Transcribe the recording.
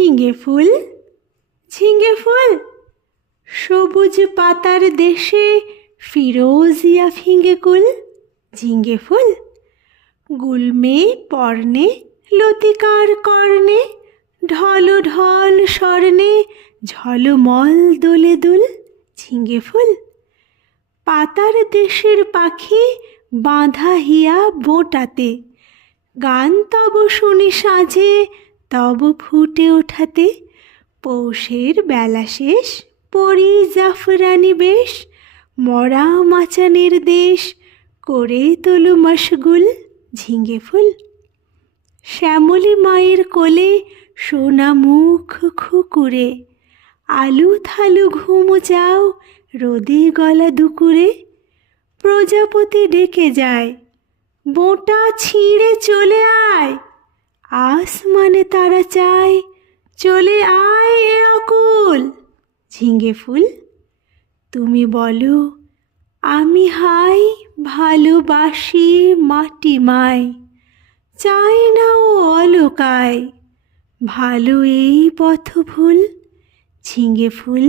ঝিঙে ফুল, ঝিঙে ফুল, সবুজ পাতার দেশে ফিরোজিয়া ফিঙে কুল। ঝিঙে ফুল, গুলমে পর্ণে লতিকার কর্ণে, ঢল ঢল স্বর্ণে ঝলমল দোলে দুল। ঝিঙে ফুল, পাতার দেশের পাখি বাঁধা হিয়া বোঁটাতে, গান তব শুনি সাঁঝে তব ফুটে ওঠাতে। পৌষের বেলা শেষ পরি জাফরানি বেশ, মরা মাচানের দেশ করে তোলো মশগুল। ঝিঙে ফুল, শ্যামলী মায়ের কোলে সোনা মুখ খুকুরে, আলু থালু ঘুম যাও রোদে গলা দুকুরে। প্রজাপতি ডেকে যায়, বোঁটা ছিঁড়ে চলে আয়, আসমানে তারা চায়, চলে আয় এ অকুল। ঝিঙে ফুল, তুমি বলো আমি হাই ভালোবাসি মাটি মায়, চাই না ও অলকায়, ভালো এই পথ ভুল। ঝিঙে ফুল,